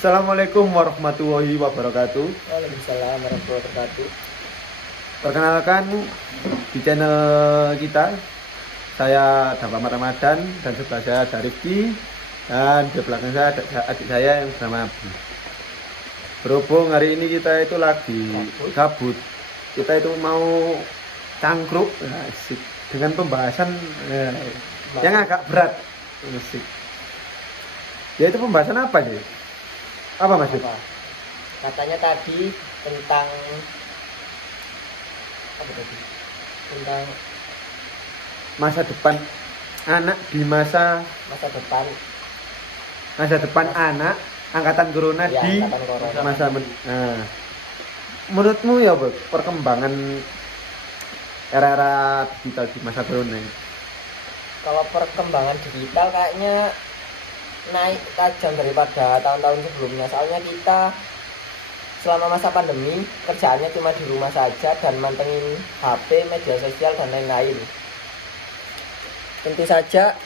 Assalamualaikum warahmatullahi wabarakatuh. Waalaikumsalam warahmatullahi wabarakatuh. Perkenalkan di channel kita, saya Muhammad Ramadan dan sebelah saya ada Rifki dan di belakang saya ada adik saya yang bernama Abi. Berhubung hari ini kita itu lagi gabut, kita itu mau cangkruk asik, dengan pembahasan yang agak berat. Asik. Yaitu pembahasan apa sih? Apa Mas? Katanya tadi tentang apa tadi? Tentang Masa depan anak di masa depan anak angkatan corona ya, di angkatan corona. masa menurutmu ya Bro, perkembangan era-era digital di masa corona ini? Kalau perkembangan digital kayaknya naik tajam daripada tahun-tahun sebelumnya. Soalnya kita selama masa pandemi kerjaannya cuma di rumah saja dan mantengin HP, media sosial dan lain-lain. Tentu saja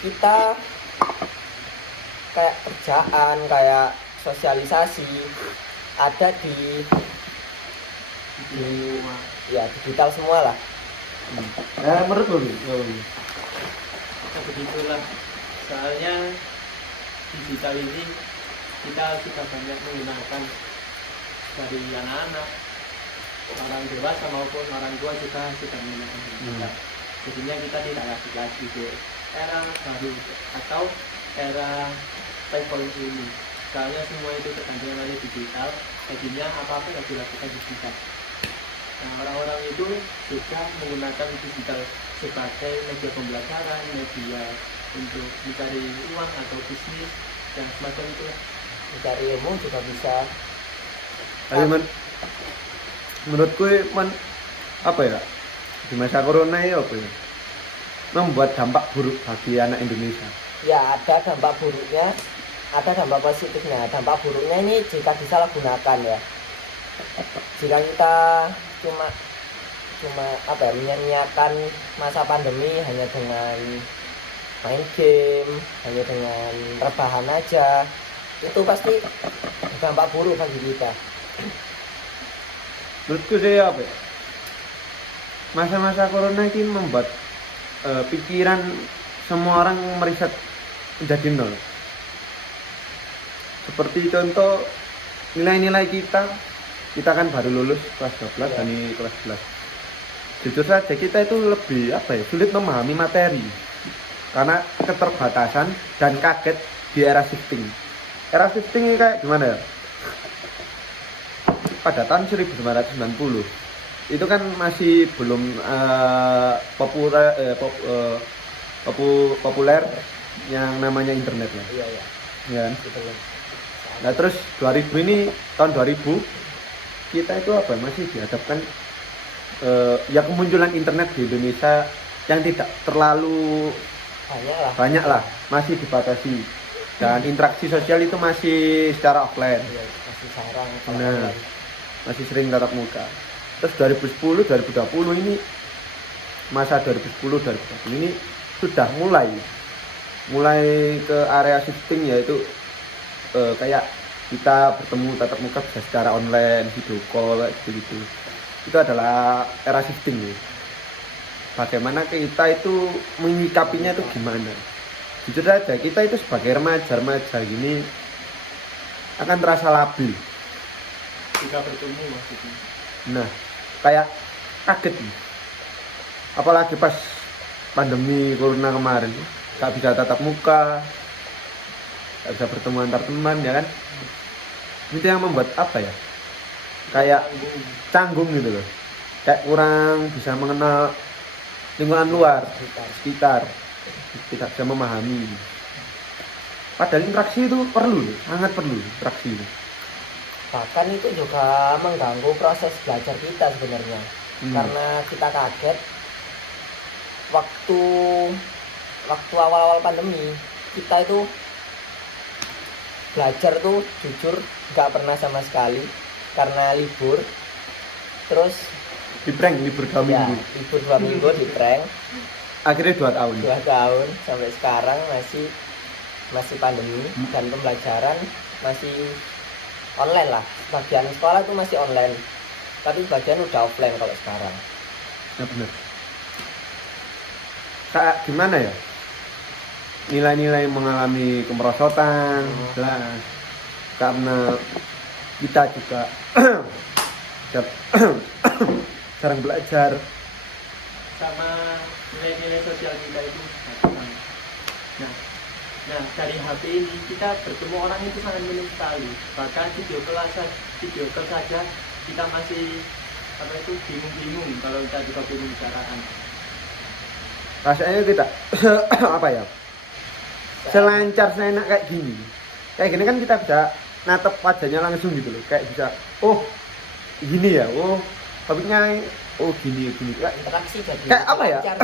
kita kayak kerjaan, kayak sosialisasi ada di ya digital semua lah. Menurut lu? Begitulah, soalnya digital ini kita sudah banyak menggunakan dari anak-anak, orang dewasa maupun orang tua juga sudah menggunakan digital. Jadinya kita tidak lagi ke era baru atau era 5.0 ini. Soalnya semua itu tergantung dari digital, jadinya apa-apa harus dilakukan digital. Nah, orang-orang itu sudah menggunakan digital sebagai media pembelajaran, media untuk mencari uang atau bisnis dan semacam itu. Mencari ilmu juga bisa. Tapi menurutku apa ya, di masa corona ini apa ya, membuat dampak buruk bagi anak Indonesia. Ya, ada dampak buruknya, ada dampak positifnya. Dampak buruknya ini jika disalahgunakan ya. Jika kita cuma apa ya, menyia-nyiakan masa pandemi hanya dengan main game, hanya dengan rebahan aja, itu pasti dampak buruk bagi kita. Menurutku sih apa ya, masa-masa corona ini membuat pikiran semua orang meriset menjadi nol. Seperti contoh nilai-nilai kita kan baru lulus kelas 12 dan ini kelas 11. Jujur saja kita itu lebih sulit memahami materi karena keterbatasan dan kaget di era shifting. Era shifting ini kayak gimana ya? Pada tahun 1990 itu kan masih belum populer yang namanya internet ya. Iya. Ya kan? Betul. Nah terus 2000 ini, tahun 2000 kita itu masih dihadapkan ya kemunculan internet di Indonesia yang tidak terlalu banyak lah, masih dibatasi dan interaksi sosial itu masih secara offline. Iya, masih jarang. Nah, masih sering tatap muka. Terus 2010 2020 ini, masa 2010 2020 ini sudah mulai ke area shifting, yaitu kayak kita bertemu tatap muka bisa secara online, video call gitu. Itu adalah era shifting ya. Bagaimana kita itu menyikapinya itu gimana? Jujur saja kita itu sebagai remaja gini akan terasa labil Jika bertemu maksudnya. Nah, kayak kaget nih. Apalagi pas pandemi corona kemarin, gak bisa tatap muka, gak bisa bertemu antar teman, ya kan? Itu yang membuat kayak canggung gitu loh. Kayak kurang bisa mengenal lingkungan luar, sekitar, tidak bisa memahami. Padahal interaksi itu perlu, sangat perlu interaksi itu. Bahkan itu juga mengganggu proses belajar kita sebenarnya. Karena kita kaget waktu awal-awal pandemi, kita itu belajar tuh jujur nggak pernah sama sekali karena libur. Terus Di prank, libur 2 minggu. Libur 2 minggu di prank. Akhirnya 2 tahun. 2 tahun sampai sekarang masih pandemi dan pembelajaran masih online lah. Bagian sekolah itu masih online, tapi bagian udah offline kalau sekarang. Ya benar. Kayak gimana ya? Nilai-nilai mengalami kemerosotan, jelas. Karena kita juga jarang belajar. Sama nilai-nilai sosial kita itu kurang. Nah dari HP ini kita bertemu orang itu sangat minim sekali. Bahkan video call saja kita masih bingung kalau kita juga pembicaraan. Rasanya kita apa ya? Selancar seenak kayak gini. Kayak gini kan kita bisa natap wajahnya langsung gitu loh. Kayak bisa, oh gini ya, oh topiknya, oh gini. Interaksi jadi Kayak apa ya? lancar.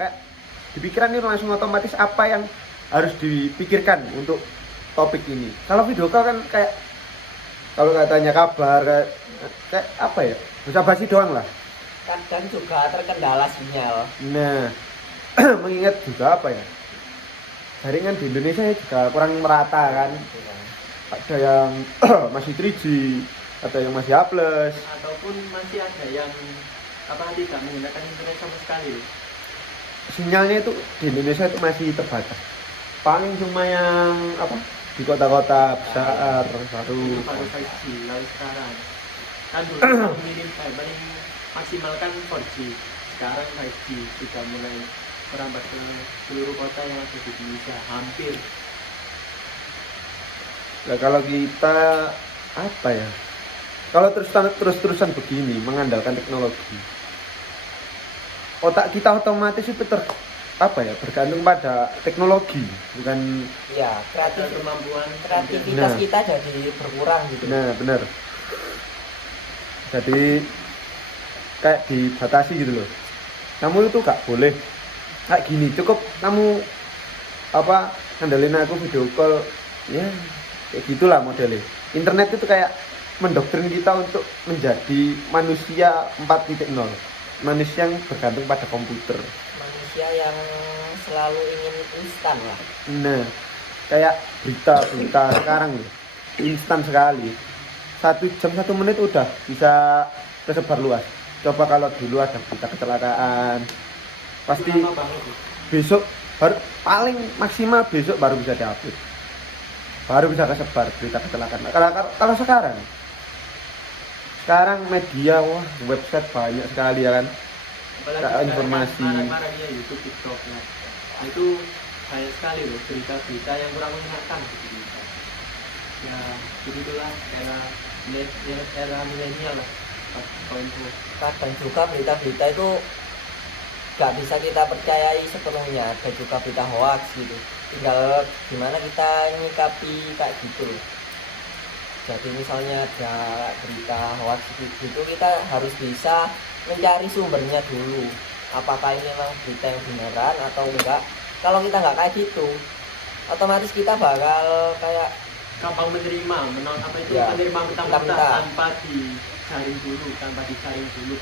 Kayak di pikiran ini langsung otomatis apa yang harus dipikirkan untuk topik ini. Kalau video call kan kayak kalau katanya kabar kayak apa ya? Basa-basi doang lah. Kadang juga terkendala sinyal. Nah, mengingat juga apa ya? Jaringan di Indonesia juga kurang merata kan. Ada yang masih 3G, ada yang masih A+. Ataupun masih ada yang tidak menggunakan internet sama sekali. Sinyalnya itu di Indonesia itu masih terbatas. Paling cuma yang di kota-kota besar baru. Itu baru 5G lalu sekarang. Kan dulu paling maksimalkan 4G. Sekarang 5G sudah mulai merambat ke seluruh kota yang ada di Indonesia, hampir. Nah, kalau kita apa ya? Kalau terus-terusan begini mengandalkan teknologi, otak kita otomatis itu bergantung pada teknologi, bukan. Ya, Kemampuan kreativitas Nah. kita jadi berkurang gitu. Nah, benar. Jadi kayak dibatasi gitu loh. Kamu itu gak boleh kayak gini, cukup kamu ngandelin aku video call, ya kayak gitulah modelnya. Internet itu kayak mendoktrin kita untuk menjadi manusia 4.0, manusia yang bergantung pada komputer. Manusia yang selalu ingin instan lah. Nah, kayak berita sekarang nih, instan sekali. 1 jam 1 menit udah bisa tersebar luas. Coba kalau dulu ada berita kecelakaan, pasti lama banget. besok paling maksimal besok baru bisa diupload, baru bisa kesebar berita kecelakaan. Kalau sekarang media, wah, website banyak sekali ya kan. Apalagi Informasi. marah-marahnya YouTube, TikTok. Nah, itu banyak sekali loh berita-berita yang kurang menyenangkan gitu kita. Ya begitulah era milenial lah. Kadang juga berita-berita itu gak bisa kita percayai sepenuhnya. Ada juga berita hoax gitu. Tinggal gimana kita nyikapi kayak gitu. Jadi misalnya ada berita hoax gitu, kita harus bisa mencari sumbernya dulu. Apakah ini memang berita yang beneran atau enggak. Kalau kita nggak kayak gitu, otomatis kita bakal kayak gampang menerima Ya, menerima mentah-mentah mentah-mentah. tanpa disaring dulu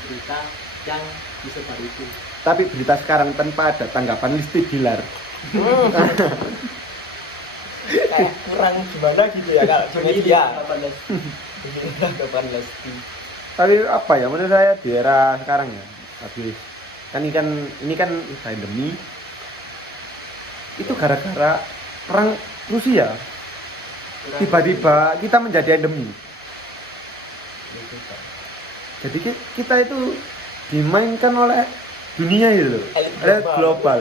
berita yang disebar itu. Tapi berita sekarang tanpa ada tanggapan listi dilar. kayak kurang gimana gitu ya kalau di media. 18. 18. Tapi apa ya, menurut saya di era sekarang ya, habis ini kan pandemi, itu gara-gara perang Rusia, tiba-tiba kita menjadi endemi. Jadi kita itu dimainkan oleh dunia itu loh, elit global.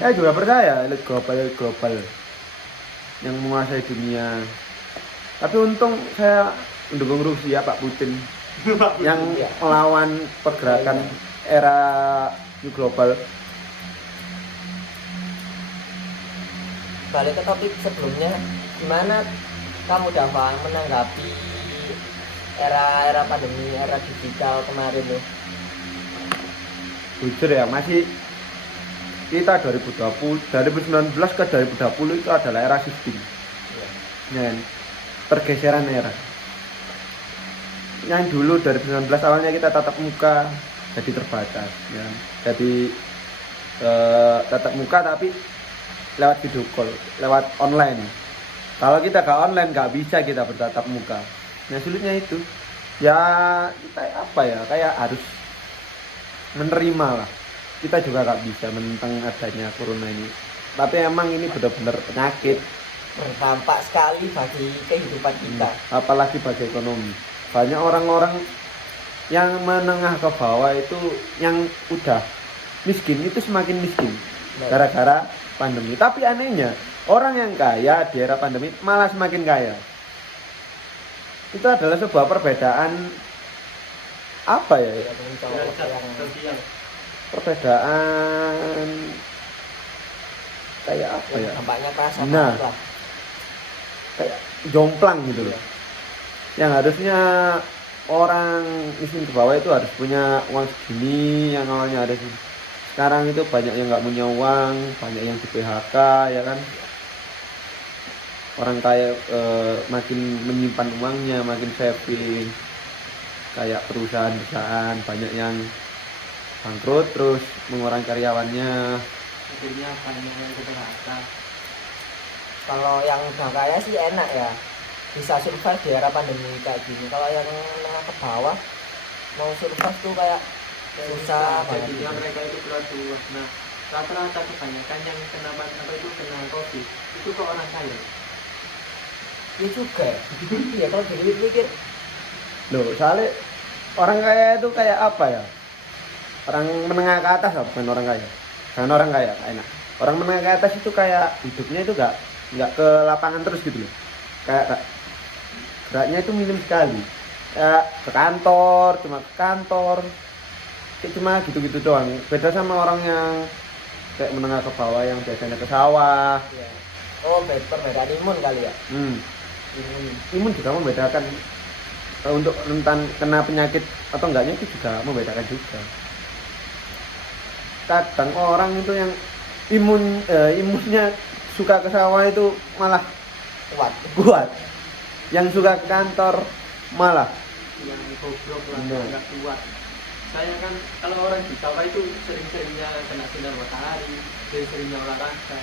Saya juga percaya elit global yang menguasai dunia. Tapi untung saya mendukung Rusia, Pak Putin, yang melawan pergerakan era new global. Balik ke topik sebelumnya, gimana kamu Dava menanggapi era pandemi, era digital kemarin loh? Jujur ya, masih kita 2019 ke 2020 itu adalah era shifting. Ya, pergeseran era. Yang dulu 2019 awalnya kita tatap muka jadi terbatas, ya. Jadi tatap muka tapi lewat video call, lewat online. Kalau kita ke online nggak bisa kita bertatap muka. Nah sulitnya itu ya kita apa ya kayak harus menerima lah. Kita juga nggak bisa menentang adanya corona ini. Tapi emang ini benar-benar penyakit, berdampak sekali bagi kehidupan kita. apalagi bagi ekonomi. Banyak orang-orang yang menengah ke bawah itu yang udah miskin itu semakin miskin gara-gara pandemi. Tapi anehnya orang yang kaya di era pandemi malah semakin kaya. Itu adalah sebuah perbedaan apa ya? Ya, mencoba derajat yang sosial. Perbedaan kayak apa ya? dampaknya kerasa Nah. banget lah. Kayak jomplang gitu loh. Yang harusnya orang miskin ke bawah itu harus punya uang segini yang awalnya ada sih. Sekarang itu banyak yang nggak punya uang, banyak yang di PHK ya kan. Orang kaya makin menyimpan uangnya, makin saving. Kayak perusahaan-perusahaan banyak yang bangkrut terus mengurangi karyawannya. Akhirnya banyak yang ke PHK. Kalau yang udah kaya sih enak ya, bisa survive di era pandemi kayak gini. Kalau yang menengah ke bawah mau survive tuh kayak susah banget. Jadinya mereka itu keluar keluar. Nah, rata-rata kebanyakan yang kena kena COVID itu ke orang kaya. Ya juga ya. Ya kalau dipikir Loh, soalnya orang kaya itu kayak apa ya? Orang menengah ke atas lah, bukan orang kaya. Jangan orang kaya, enak. Orang menengah ke atas itu kayak hidupnya itu nggak ke lapangan terus gitu loh. Kayak geraknya itu minim sekali. Kayak ke kantor, cuma ke kantor. Kayak cuma gitu-gitu doang. Beda sama orang yang kayak menengah ke bawah yang biasanya ke sawah. ya. Oh, perbedaan imun kali ya. Imun juga membedakan untuk rentan kena penyakit atau enggaknya itu juga membedakan juga. Kadang orang itu yang imunnya suka ke sawah itu malah kuat. Yang suka ke kantor malah Yang goblok lah, Nah. nggak kuat. Saya kan kalau orang di sawah itu sering-seringnya kena sinar matahari, sering-seringnya olahraga.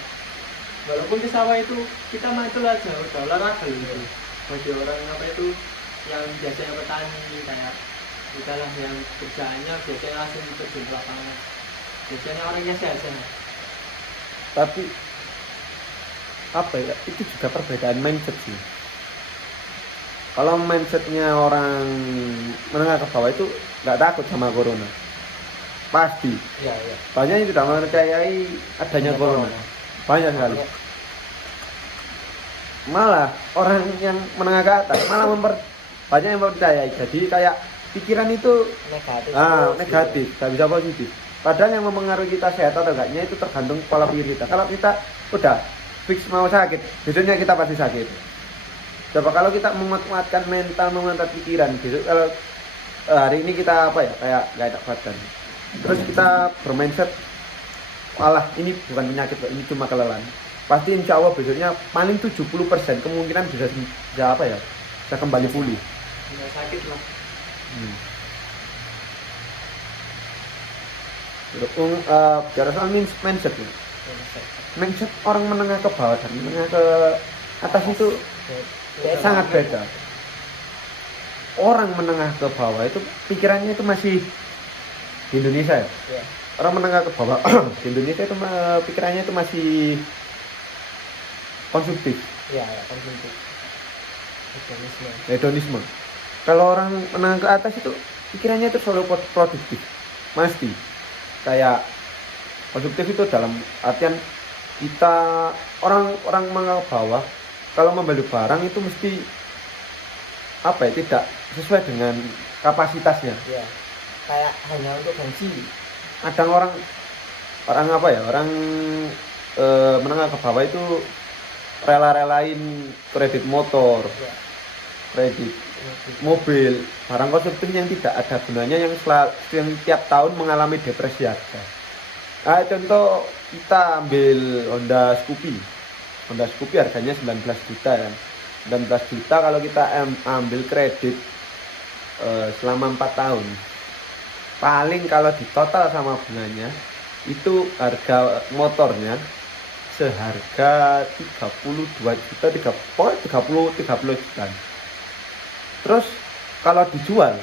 Walaupun di sawah itu kita mah itu aja udah olahraga gitu. Bagi orang apa itu yang biasanya petani kayak udahlah yang kerjaannya biasanya langsung terjun lapangan. Biasanya orangnya sehat-sehat. tapi apa ya itu juga perbedaan mindset sih. Kalau mindsetnya orang menengah ke bawah itu nggak takut sama corona pasti. Iya, iya. Banyak yang tidak mempercayai adanya corona, banyak sekali. Malah orang yang menengah ke atas malah banyak yang mempercayai. Jadi kayak pikiran itu Negatif. negatif, nggak bisa positif. Padahal yang mempengaruhi kita sehat atau enggaknya itu tergantung pola pikir kita. Kalau kita udah fix mau sakit, besoknya kita pasti sakit. Coba kalau kita menguatkan mental, menguatkan pikiran, besok kalau hari ini kita apa ya kayak nggak enak badan. Terus kita bermindset, walah ini bukan penyakit, ini cuma kelelahan. Pasti insya Allah besoknya paling 70% kemungkinan bisa apa ya, bisa kembali pulih. Nggak sakit lah. Bicara soal mindset nih. Mindset orang menengah ke bawah dan menengah ke atas itu sangat beda. Orang menengah ke bawah itu pikirannya itu masih di Indonesia ya. Iya. Orang menengah ke bawah di Indonesia itu pikirannya itu masih konsumtif, Iya, ya, konsumtif. Hedonisme. hedonisme. Kalau orang menengah ke atas itu pikirannya itu selalu produktif, pasti. Kayak konsumtif itu dalam artian kita orang menengah ke bawah kalau membeli barang itu mesti apa ya tidak sesuai dengan kapasitasnya. Iya. Kayak hanya untuk gengsi. Kadang orang apa ya orang menengah ke bawah itu rela-relain kredit motor, Iya. kredit mobil, barang konsumtif yang tidak ada gunanya yang tiap tahun mengalami depresi harga. Contoh kita ambil Honda Scoopy harganya 19 juta kan. 19 juta kalau kita ambil kredit selama 4 tahun. Paling kalau di total sama bunganya itu harga motornya seharga 32 juta, pokoknya 30 juta. Terus kalau dijual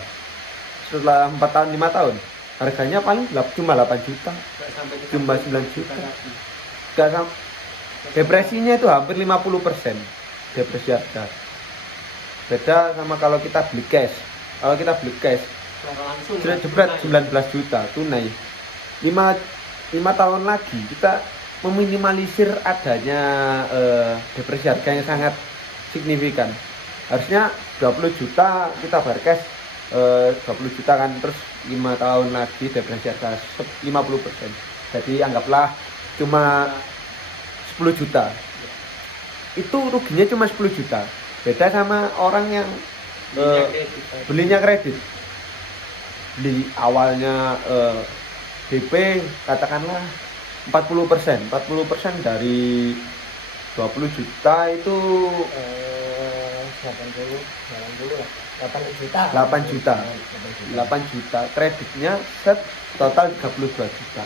setelah 4 tahun 5 tahun harganya paling cuma 8 juta, Nggak sampai ke cuma 1 9 juta. lagi. Gak sam- depresinya itu hampir 50% depresi harga. Beda sama kalau kita beli cash. Kalau kita beli cash Langsung jebret 19 juta tunai. 5 tahun lagi kita meminimalisir adanya depresi harga yang sangat signifikan. Harusnya 20 juta kita bayar cash 20 juta kan, terus 5 tahun lagi depresi harga 50%. Jadi anggaplah cuma 10 juta. Itu ruginya cuma 10 juta. Beda sama orang yang belinya kredit. Beli awalnya DP katakanlah 40%. 40% dari 20 juta itu 80 lah. 8 juta. 8 juta. 8 juta. Kreditnya set total 32 juta.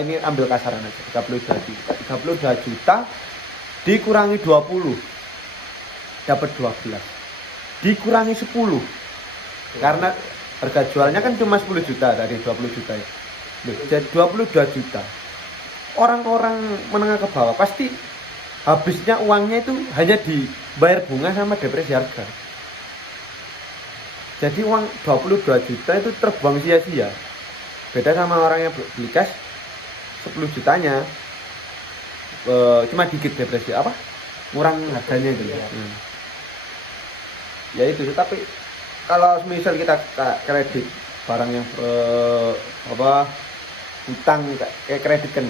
Ini ambil kasaran aja, 32 juta. 32 juta dikurangi 20 dapat 12. Dikurangi 10. Karena harga jualnya kan cuma 10 juta dari 20 juta ya. Jadi 22 juta. Orang-orang menengah ke bawah pasti habisnya uangnya itu hanya dibayar bunga sama depresi harga. Jadi uang 22 juta itu terbuang sia-sia. Beda sama orang yang beli cash 10 jutanya cuma dikit depresi ngurang harganya gitu ya. Ya itu, tapi kalau misal kita kredit barang yang utang kayak kredit kan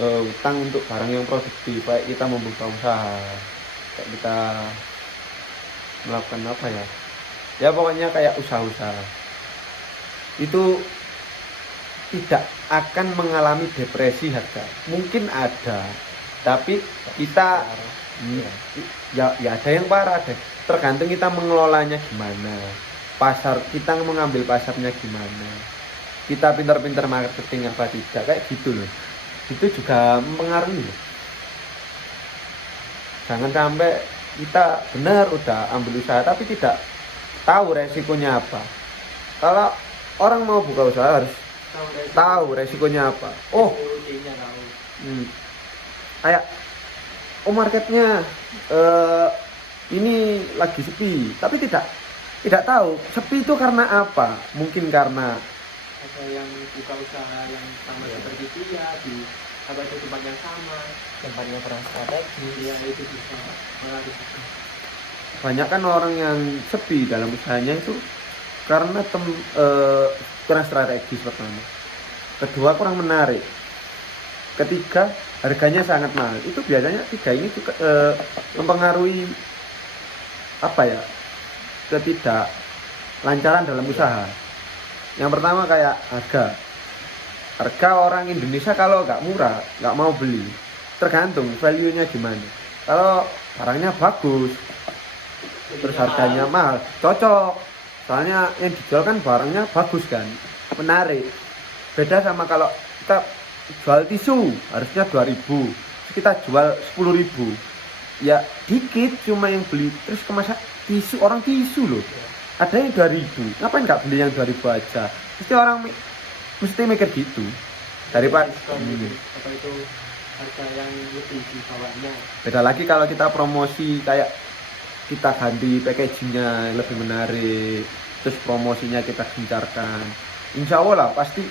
utang untuk barang yang produktif, kayak kita membuka usaha, kayak kita melakukan ya pokoknya kayak usaha-usaha itu tidak akan mengalami depresi harga. Mungkin ada, tapi kita ya ada yang parah deh. Tergantung kita mengelolanya gimana, pasar kita mengambil pasarnya gimana, kita pintar-pintar marketing apa tidak, kayak gitu loh. Itu juga mempengaruhi loh. Jangan sampai kita benar udah ambil usaha tapi tidak tahu resikonya apa. Kalau orang mau buka usaha harus tahu resikonya apa. Kayak marketnya ini lagi sepi, tapi tidak tahu sepi itu karena apa. Mungkin karena ada yang buka usaha yang sama seperti dia di itu tempat yang sama, Tempatnya kurang strategis. ya itu bisa mengaruhi. banyak kan orang yang sepi dalam usahanya itu karena kurang strategis pertama, kedua kurang menarik, ketiga harganya sangat mahal. Itu biasanya tiga ini juga mempengaruhi ketidaklancaran dalam usaha. Yang pertama kayak harga orang Indonesia kalau nggak murah nggak mau beli, tergantung value-nya gimana. Kalau barangnya bagus terus harganya mahal, cocok, soalnya yang dijual kan barangnya bagus kan, menarik. Beda sama kalau kita jual tisu harusnya 2000, kita jual 10.000, ya dikit cuma yang beli. Terus kemasan tisu, orang tisu loh ada yang 2000, ngapain nggak beli yang 2000 aja? Orang mesti mikir gitu daripada apa itu harga yang lebih di bawahnya. beda lagi kalau kita promosi, kayak kita ganti packagingnya lebih menarik, terus promosinya kita gencarkan, insya Allah lah pasti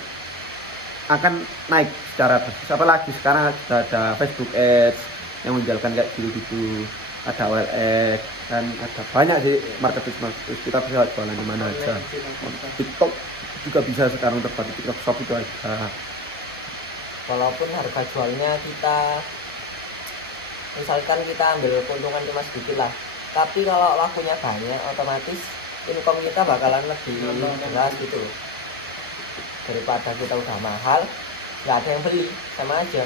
akan naik secara bagus. Apalagi sekarang sudah ada Facebook Ads yang menjualkan kayak gitu, ada OLX, dan ada banyak sih marketplace. Kita bisa jualan di mana aja. TikTok juga bisa sekarang, terbaru TikTok Shop itu ada. Walaupun harga jualnya kita misalkan kita ambil keuntungan cuma sedikit lah, tapi kalau lakunya banyak otomatis income kita bakalan lebih jelas gitu loh. Daripada kita udah mahal nggak ada yang beli, sama aja.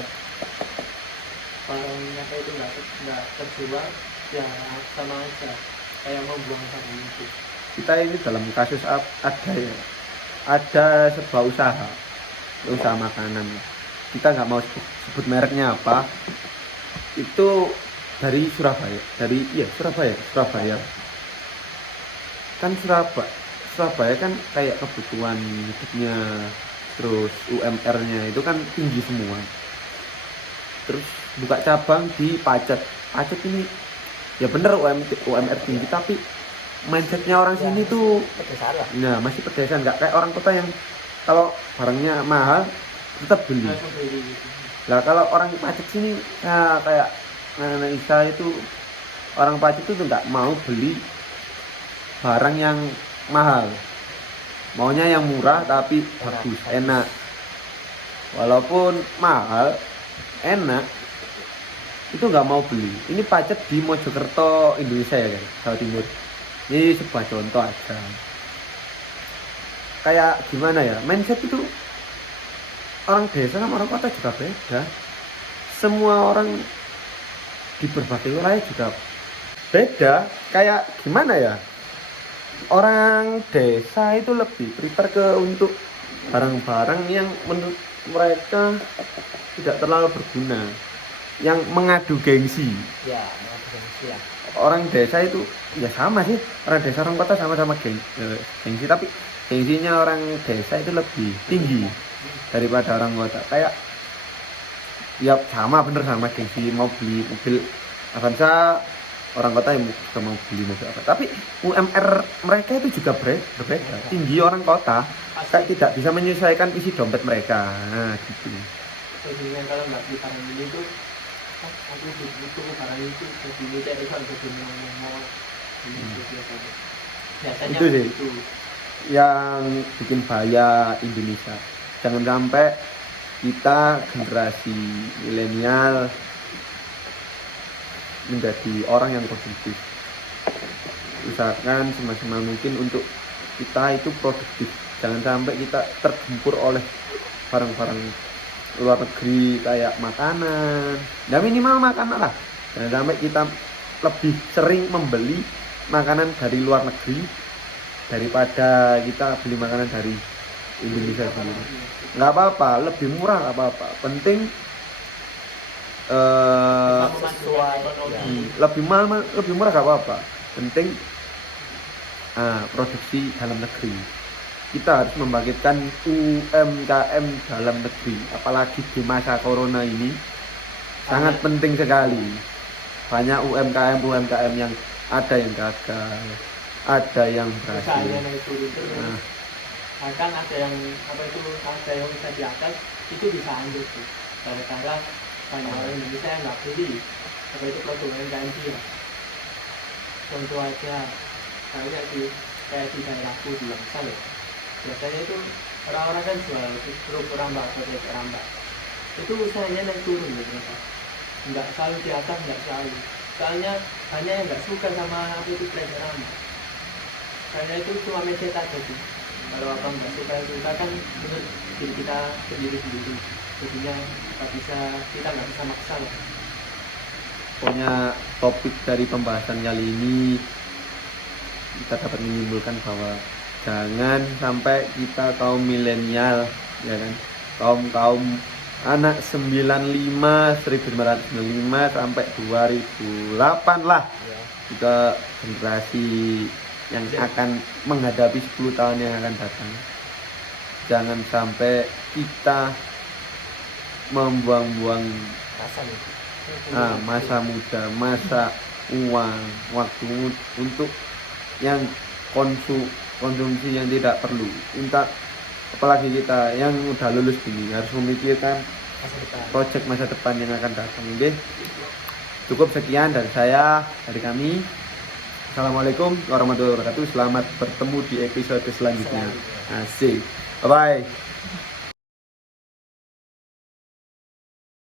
Kalau nyata itu nggak terjual ya sama aja kayak membuang sampah itu. Kita ini dalam kasus ada sebuah usaha makanan. kita nggak mau sebut mereknya apa, itu dari Surabaya, Surabaya kan. Surabaya kan kayak kebutuhan hidupnya, terus UMR-nya itu kan tinggi semua. Terus buka cabang di Pacet ini, ya bener UMR tinggi, tapi mindsetnya orang sini tuh Pedesaan lah. nah masih pedesaan, nggak kayak orang kota yang kalau barangnya mahal tetap beli. Langsung beli gitu. Lah kalau orang Pacet sini kayak Nana Isa itu, orang Pacet itu nggak mau beli barang yang mahal, maunya yang murah tapi bagus, enak. Walaupun mahal, enak, itu nggak mau beli. Ini Pacet di Mojokerto, Indonesia ya kan, Jawa Timur. Ini sebuah contoh aja. Kayak gimana ya, mindset itu orang desa sama orang kota juga beda. Semua orang di berbagai wilayah juga beda. Kayak gimana ya, orang desa itu lebih prefer ke untuk barang-barang yang menurut mereka tidak terlalu berguna, yang mengadu gengsi. Ya, gengsi ya. Orang desa itu ya sama sih, orang desa orang kota sama-sama gengsi, tapi gengsinya orang desa itu lebih tinggi daripada orang kota. Kayak ya sama, bener sama gengsi, mau beli mobil Avanza, orang kota yang juga mau beli mobil apa. Tapi UMR mereka itu juga berbeda, tinggi orang kota, kayak tidak bisa menyesuaikan isi dompet mereka. Nah gitu. Jadinya kalau nggak beli barang ini tuh, aku butuh barang itu, jadi ini cari kan jadi mau biasanya Itu sih begitu. yang bikin bahaya Indonesia. Jangan sampai kita generasi milenial menjadi orang yang konsumtif. Usahakan semaksimal mungkin untuk kita itu produktif. Jangan sampai kita tergempur oleh barang-barang luar negeri kayak makanan. Nah minimal makanan lah. Jangan sampai kita lebih sering membeli makanan dari luar negeri daripada kita beli makanan dari Indonesia sendiri. Nggak apa-apa, lebih murah nggak apa-apa. Penting Sesuai, lebih mahal, lebih murah nggak apa-apa. Penting produksi dalam negeri. Kita harus membangkitkan UMKM dalam negeri, apalagi di masa corona ini sangat penting sekali. Banyak UMKM yang ada yang gagal, ada yang berhasil. Usahanya naik turun terus. Bahkan ada yang ada yang bisa di atas itu bisa anjlok tuh. Gara-gara banyak orang Indonesia yang nggak beli apa itu produk UMKM dia. Contoh aja kayak di daerahku di Langsal ya. Biasanya itu orang-orang kan jual kerupuk rambak atau rambak. Itu usahanya naik turun ya ternyata. Nggak selalu di atas, nggak selalu. Soalnya banyak yang nggak suka sama apa itu kerupuk rambak. Karena itu cuma mindset aja sih. Kalau abang nggak suka kan menurut diri kita sendiri. Jadinya kita nggak bisa maksa lah. Pokoknya topik dari pembahasan kali ini kita dapat menyimpulkan bahwa jangan sampai kita kaum milenial, ya kan, kaum anak 1995 sampai 2008 lah, kita generasi yang akan menghadapi 10 tahun yang akan datang. Jangan sampai kita membuang-buang masa muda, masa uang, waktu untuk yang konsumsi yang tidak perlu. Apalagi kita yang udah lulus gini harus memikirkan proyek masa depan yang akan datang. Oke, cukup sekian dari saya, dari kami. Assalamualaikum warahmatullahi wabarakatuh. Selamat bertemu di episode selanjutnya. Asik. Bye bye.